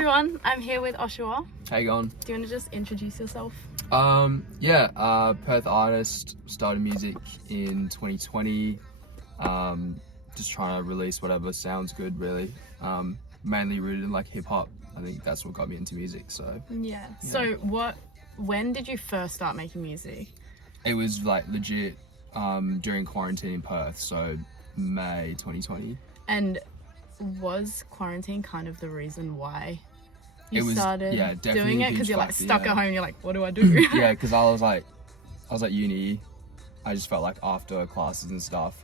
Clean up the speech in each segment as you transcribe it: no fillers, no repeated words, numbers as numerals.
everyone, I'm here with Oshua. How you going? Do you want to just introduce yourself? Perth artist, started music in 2020. Just trying to release whatever sounds good, really. Mainly rooted in like hip hop. I think that's what got me into music. So Yeah. So when did you first start making music? it was like legit during quarantine in Perth. So May 2020. And was quarantine kind of the reason why you It was, started definitely doing a it? Because huge you're like factor, stuck yeah. at home, you're like, what do I do? Yeah, because I was at uni. I just felt like after classes and stuff,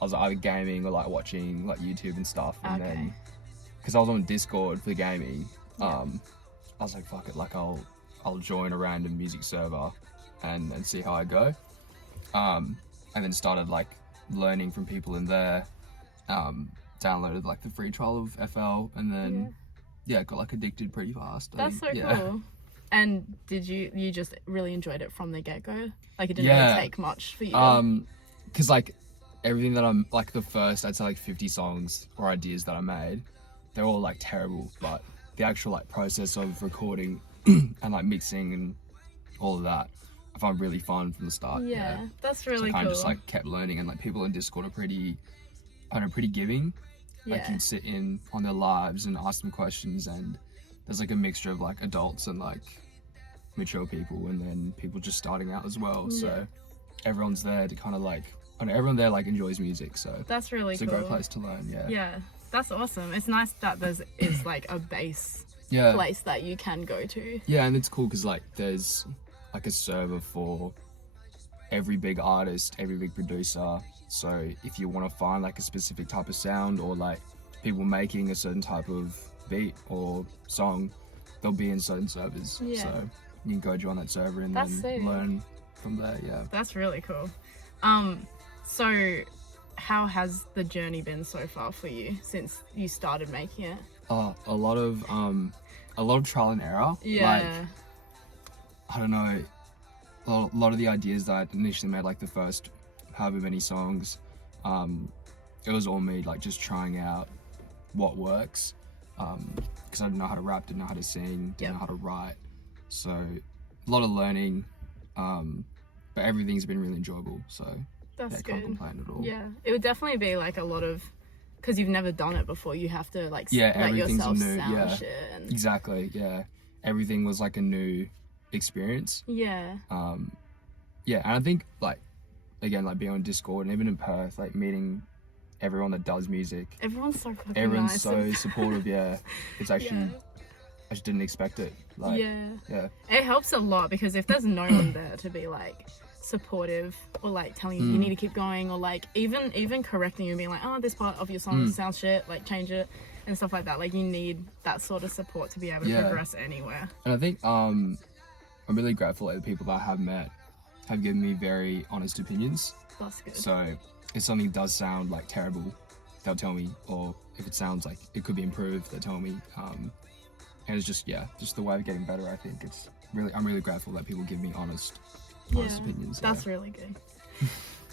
I was either gaming or like watching like YouTube and stuff. And then, because I was on Discord for the gaming, I was like, fuck it, like I'll join a random music server and see how I go. And then started like learning from people in there. Downloaded like the free trial of FL, and then got like addicted pretty fast. That's so cool. And did you just really enjoyed it from the get-go? Like it didn't really take much for you? Because like everything that I'm like the first, I'd say like 50 songs or ideas that I made, they're all like terrible, but the actual like process of recording and like mixing and all of that, I found really fun from the start. That's really so I cool. kind of just like kept learning, and like people in Discord are pretty giving. Like you can sit in on their lives and ask them questions, and there's like a mixture of like adults and like mature people, and then people just starting out as well. So everyone's there to kind of like, everyone there like enjoys music, so that's really it's cool. a great place to learn. Yeah, that's awesome. It's nice that is like a base place that you can go to. Yeah, and it's cool because like there's like a server for every big artist, every big producer. So if you want to find like a specific type of sound, or like people making a certain type of beat or song, they'll be in certain servers. So you can go join that server and then learn from there. That's really cool. So how has the journey been so far for you since you started making it? A lot of trial and error. Like, I don't know, a lot of the ideas that I initially made, like the first however many songs, it was all me like just trying out what works, because I didn't know how to rap, didn't know how to sing, didn't know how to write, so a lot of learning, but everything's been really enjoyable, so that's good. Can't complain at all. It would definitely be like a lot of, because you've never done it before, you have to like let everything's yourself new. sound shit and... Exactly. Everything was like a new experience. And I think like, again, like being on Discord and even in Perth, like meeting everyone that does music, everyone's so fucking everyone's nice so supportive. It's actually I just didn't expect it. Like, it helps a lot, because if there's no one there to be like supportive or like telling you need to keep going, or like even correcting you and being like, oh, this part of your song sounds shit, like change it and stuff like that, like you need that sort of support to be able to progress anywhere. And I think I'm really grateful that the people that I have met have given me very honest opinions. That's good. So if something does sound like terrible, they'll tell me, or if it sounds like it could be improved, they'll tell me. And it's just the way of getting better. I think I'm really grateful that people give me honest opinions. That's really good.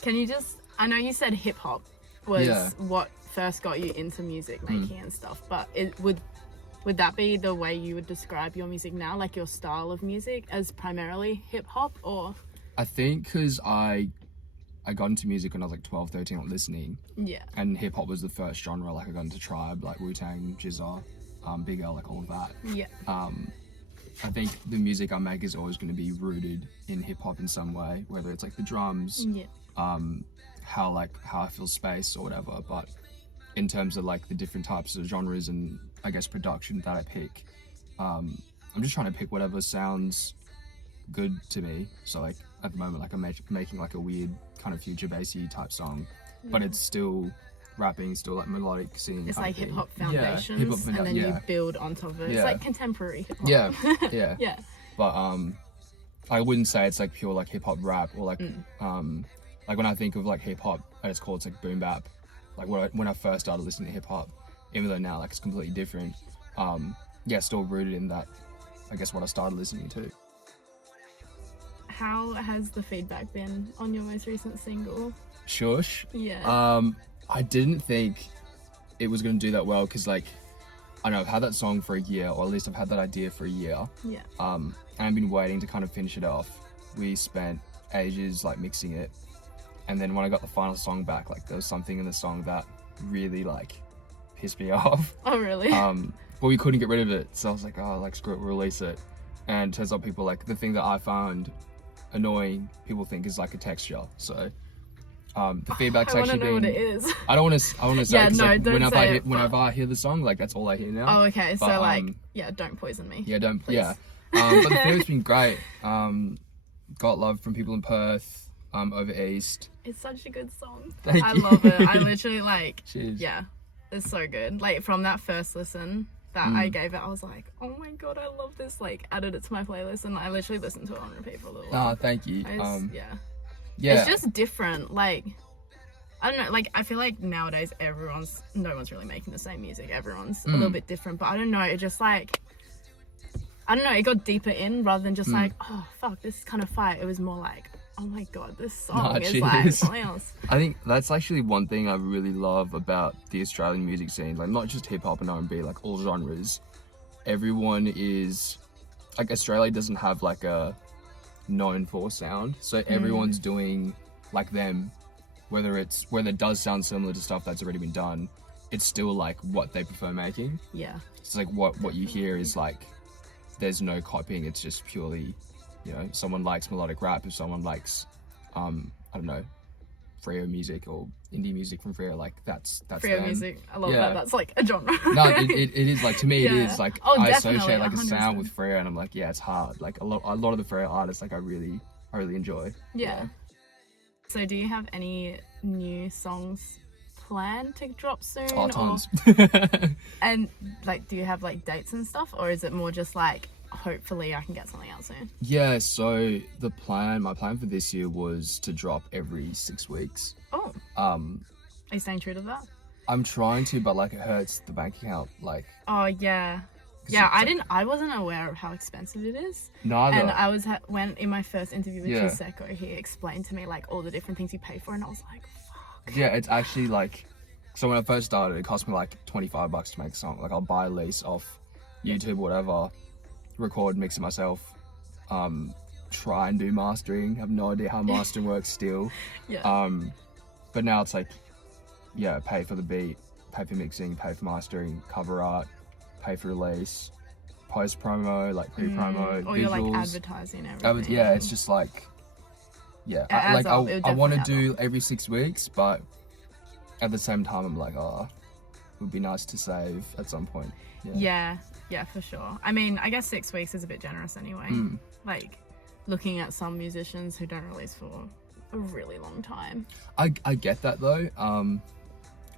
Can you just, I know you said hip hop was what first got you into music making and stuff, but would that be the way you would describe your music now, like your style of music as primarily hip hop? Or I think because I got into music when I was like 12, 13, like listening. And hip hop was the first genre. Like I got into Tribe, like Wu-Tang, Jizza, Big L, like all of that. I think the music I make is always going to be rooted in hip hop in some way, whether it's like the drums, how I feel space or whatever. But in terms of like the different types of genres and I guess production that I pick, I'm just trying to pick whatever sounds good to me. So like at the moment, like I'm making like a weird kind of future bassy type song, but it's still rapping, still like melodic singing. It's like hip hop foundations, and then you build on top of it. It's like contemporary hip hop. Yeah. But I wouldn't say it's like pure like hip hop rap, or like like when I think of like hip hop at its core, it's like boom bap. Like when I first started listening to hip hop, even though now like it's completely different. Still rooted in that, I guess, what I started listening to. How has the feedback been on your most recent single? Shush. Yeah. I didn't think it was going to do that well, because like I know I've had that song for a year, or at least I've had that idea for a year. Yeah. And I've been waiting to kind of finish it off. We spent ages like mixing it, and then when I got the final song back, like there was something in the song that really like pissed me off. Oh really? But we couldn't get rid of it, so I was like, oh, like screw it, we'll release it. And turns out people like the thing that I found annoying, people think is like a texture. So the feedback's actually been. I want to know what it is. I want to say. Yeah, no, like, don't say it. Whenever I hear the song, like that's all I hear now. Oh, okay. So like, yeah, don't poison me. Yeah, don't. Please. Yeah. But the feedback's been great. Got love from people in Perth, over east. It's such a good song. Thank I you. love it. I literally like. Cheers. Yeah, it's so good. Like from that first listen that I gave it, I was like, oh my god, I love this. Like added it to my playlist, and I literally listened to it on repeat for a little while. Oh, thank you. Yeah. It's just different. Like, I don't know. Like, I feel like nowadays no one's really making the same music. Everyone's a little bit different. But I don't know. It just like, I don't know. It got deeper in rather than just like, oh fuck, this is kind of fire. It was more like, oh my god, this song is like something else. I think that's actually one thing I really love about the Australian music scene. Like, not just hip hop and R&B, like all genres. Everyone is like, Australia doesn't have like a known for sound, so everyone's doing like them, whether it does sound similar to stuff that's already been done, it's still like what they prefer making. Yeah, it's like what you hear is like, there's no copying, it's just purely, you know, someone likes melodic rap, if someone likes I don't know, Freo music or indie music from Freo, like that's Freo them. Music, I love that. That's like a genre. No, it is like, to me it is like, I associate like 100%. a sound with Freo, and I'm like, yeah, it's hard. Like a lot of the Freo artists, like I really enjoy. Yeah. So do you have any new songs planned to drop soon? Oh, tons. And like, do you have like dates and stuff, or is it more just like, hopefully I can get something out soon? Yeah, so my plan for this year was to drop every 6 weeks. Oh. Are you staying true to that? I'm trying to, but like it hurts the bank account, like. Oh yeah. Yeah, I wasn't aware of how expensive it is. Neither. And when in my first interview with Chiseko, he explained to me like all the different things you pay for, and I was like, fuck. Yeah, it's actually like, so when I first started, it cost me like $25 to make a song. Like I'll buy a lease off YouTube, whatever, record, mix it myself, try and do mastering. Have no idea how mastering works still. Yeah. But now it's like, yeah, pay for the beat, pay for mixing, pay for mastering, cover art, pay for release, post promo, like pre-promo, or visuals. you're like advertising everything. Yeah, it's just like, yeah, I want to do every 6 weeks, but at the same time I'm like, oh, it would be nice to save at some point. Yeah, for sure. I mean, I guess 6 weeks is a bit generous anyway. Like looking at some musicians who don't release for a really long time. I get that though.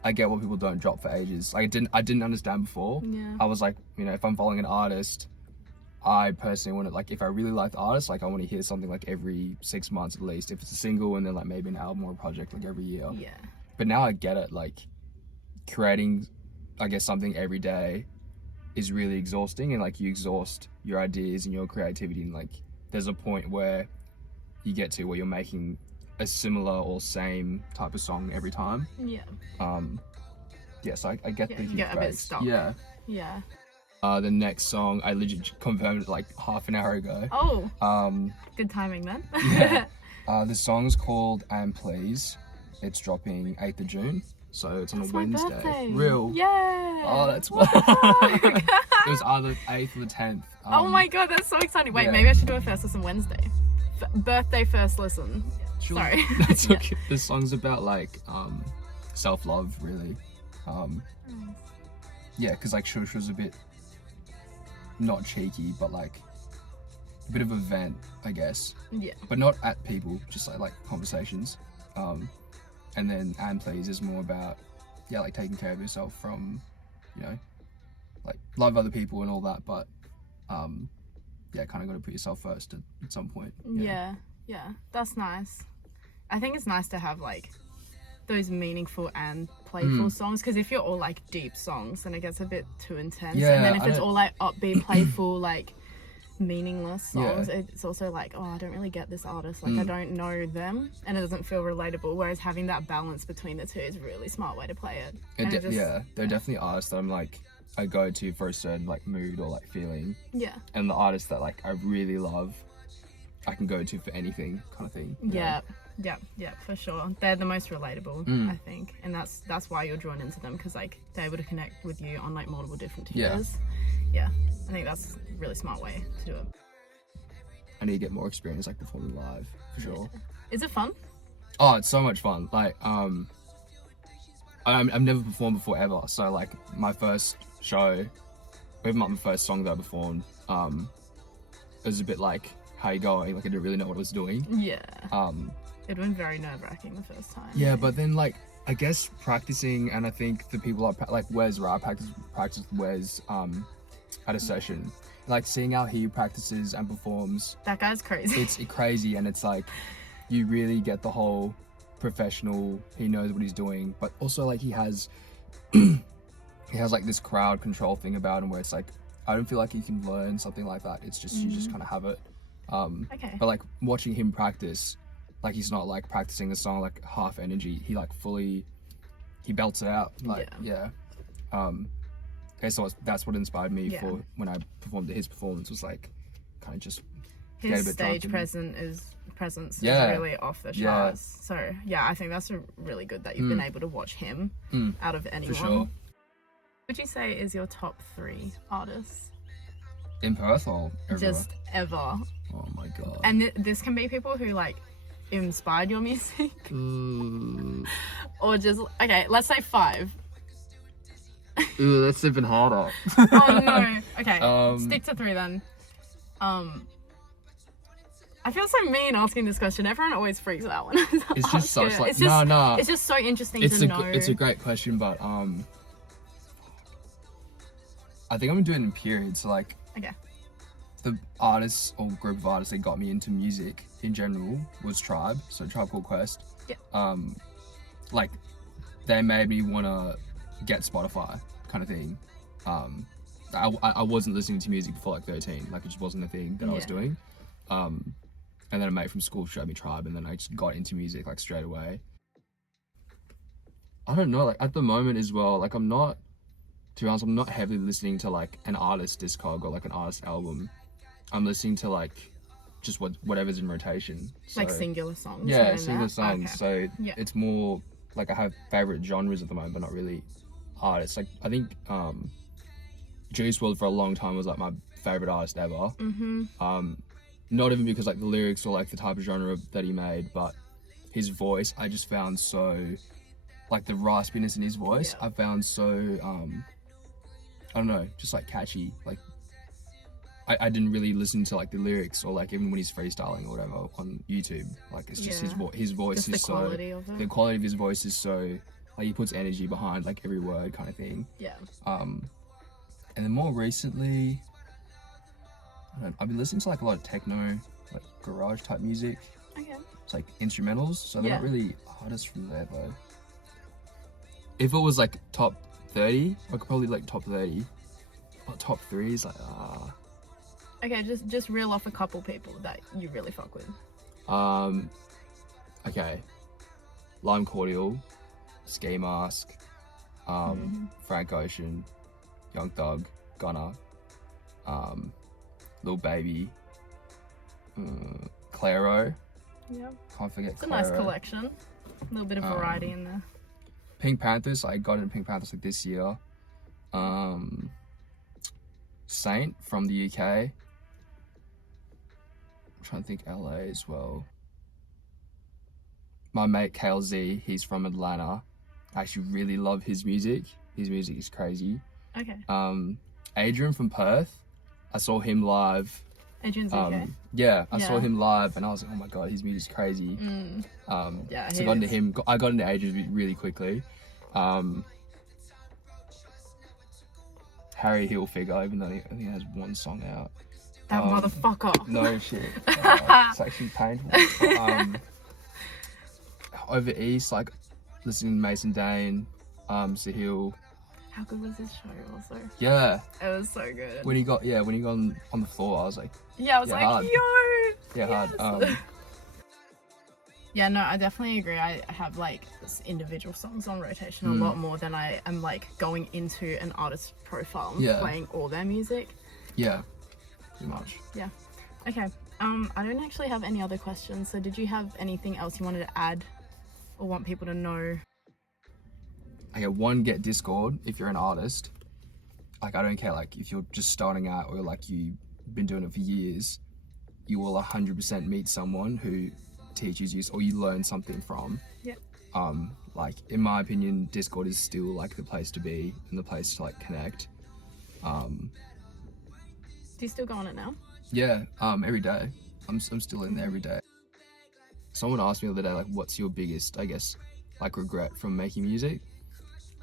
I get why people don't drop for ages. Like I didn't understand before. Yeah. I was like, you know, if I'm following an artist, I personally want to, like, if I really like the artist, like I want to hear something like every 6 months at least. If it's a single, and then like maybe an album or a project like every year. Yeah. But now I get it. Like creating, I guess, something every day is really exhausting, and like you exhaust your ideas and your creativity, and like there's a point where you get to where you're making a similar or same type of song every time. Yeah. Yes, I get the huge get a bit stuck. Yeah. Yeah. The next song I legit confirmed it like half an hour ago. Oh. Good timing then. Yeah. The song's called "And Please." It's dropping 8th of June, so it's on a Wednesday. My birthday. Real. Yeah. Oh, that's what. It was either 8th or the 10th. Oh my god, that's so exciting. Wait, maybe I should do a first listen Wednesday. Birthday first listen. Sure. Sorry. That's okay. This song's about like self-love, really. Yeah, because like Shush was a bit not cheeky, but like a bit of a vent, I guess. Yeah. But not at people, just like conversations. And then "And Please" is more about, yeah, like taking care of yourself from, you know, like love other people and all that, but yeah, kind of got to put yourself first at some point. Yeah, that's nice. I think it's nice to have like those meaningful and playful songs, because if you're all like deep songs, then it gets a bit too intense. Yeah, and then if it's all like upbeat, playful, like meaningless songs, it's also like, oh, I don't really get this artist, like I don't know them, and it doesn't feel relatable. Whereas having that balance between the two is a really smart way to play it. There are definitely artists that I'm like, I go to for a certain like mood or like feeling. Yeah. And the artists that like I really love, I can go to for anything kind of thing. Yeah. Yeah, for sure. They're the most relatable, I think, and that's why you're drawn into them, because like they're able to connect with you on like multiple different tiers. Yeah, I think that's a really smart way to do it. I need to get more experience like performing live for sure. Is it fun? Oh, it's so much fun. Like I've never performed before ever, so like my first show, even my first song that I performed, it was a bit like, how you going? Like I didn't really know what I was doing. Yeah. It went very nerve-wracking the first time. Yeah, but then like I guess practicing, and I think the people like Wes, right? I practiced Wes at a session, like seeing how he practices and performs. That guy's crazy. It's crazy, and it's like you really get the whole professional. He knows what he's doing, but also like he has like this crowd control thing about him, where it's like I don't feel like you can learn something like that. It's just you just kind of have it. Okay. But like watching him practice, like he's not like practicing a song like half energy. He like fully, he belts it out. Like okay, so that's what inspired me for when I performed his performance, was like kind of just his stage presence is really off the charts. So yeah, I think that's really good that you've been able to watch him out of anyone. For sure. Would you say is your top 3 artists? In Perth or everywhere? Just ever. Oh my god. And this can be people who like inspired your music. Or just, okay, let's say 5. Ooh, that's even harder. Oh no. Okay, stick to 3 then. I feel so mean asking this question. Everyone always freaks out when I It's just such it. like It's just so interesting to know. It's a great question, but I think I'm gonna do it in periods. So like, okay, the artists or group of artists that got me into music in general was Tribe. So Tribe Called Quest. Yeah. Like they made me wanna get Spotify kind of thing. I wasn't listening to music before like 13. Like it just wasn't a thing that I was doing. And then a mate from school showed me Tribe, and then I just got into music like straight away. I don't know, like at the moment as well, like I'm not, to be honest, I'm not heavily listening to like an artist discog or like an artist album. I'm listening to like just whatever's in rotation. So, like singular songs. Yeah, singular songs. Okay. So it's more like I have favorite genres at the moment, but not really artists. Like I think Juice WRLD for a long time was like my favorite artist ever. Not even because like the lyrics or like the type of genre that he made, but his voice, I just found so, like the raspiness in his voice, I found so, I don't know, just like catchy. Like I didn't really listen to like the lyrics or like even when he's freestyling or whatever on YouTube. Like it's just his voice just is the quality of it. The quality of his voice is so, like he puts energy behind like every word kind of thing. Yeah. And then more recently, I've been listening to like a lot of techno, like garage type music. Okay. It's like instrumentals, so they're not really artists from there though. If it was like top 30, I could probably like top 30. But top 3 is like Okay, just reel off a couple people that you really fuck with. Okay. Lime Cordial, Ski Mask, Frank Ocean, Young Thug, Gunna, Lil Baby, Clairo. Yeah. Can't forget It's a Clairo. nice collection. A little bit of variety in there. Pink Panthers, I got into Pink Panthers like this year. Saint from the UK. I'm trying to think LA as well. My mate KLZ, he's from Atlanta. I actually really love his music. His music is crazy. Okay. Adrian from Perth, I saw him live. Adrian's UK. Yeah, I saw him live and I was like, oh my god, his music's crazy. Yeah, so I got into him. I got into Adrian really quickly. Harry Hilfiger, even though I think he has one song out. That motherfucker. No shit. It's actually painful. But, over east, like listening to Mason Dane, Sahil. How good was this show also? Yeah. It was so good. When he got on the floor, I was like, hard. yo. Yeah, yes. hard. Yeah, no, I definitely agree. I have like individual songs on rotation a lot more than I am like going into an artist's profile and playing all their music. Yeah, pretty much. Yeah. Okay. I don't actually have any other questions. So did you have anything else you wanted to add or want people to know? Okay, one, get Discord if you're an artist. Like, I don't care, like, if you're just starting out or like you've been doing it for years, you will 100% meet someone who teaches you or you learn something from. Yep. Like, in my opinion, Discord is still like the place to be and the place to like connect. Do you still go on it now? Yeah, every day. I'm still in there every day. Someone asked me the other day, like, what's your biggest, I guess, like regret from making music?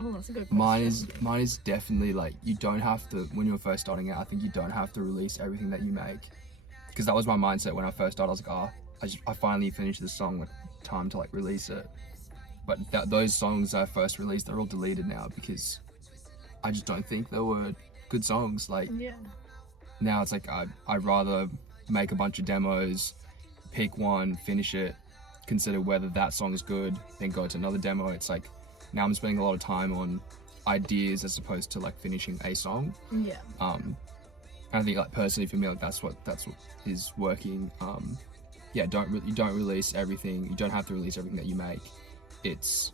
Oh, that's a good question. Mine is definitely like, you don't have to, when you're first starting out, I think you don't have to release everything that you make. Because that was my mindset when I first started. I was like, I finally finished this song, like, time to like release it. But those songs I first released, they're all deleted now because I just don't think they were good songs. Like, now it's like, I'd rather make a bunch of demos, pick one, finish it, consider whether that song's good, then go to another demo. It's like, now I'm spending a lot of time on ideas as opposed to like finishing a song. Yeah. And I think like personally for me, like that's what is working. Yeah, you don't release everything. You don't have to release everything that you make. It's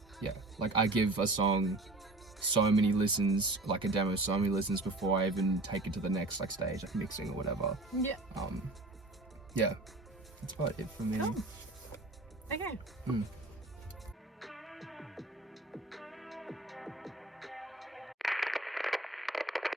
like I give a song so many listens, like a demo, so many listens before I even take it to the next like stage, like mixing or whatever. Yeah. Yeah, that's about it for me. Cool. Okay.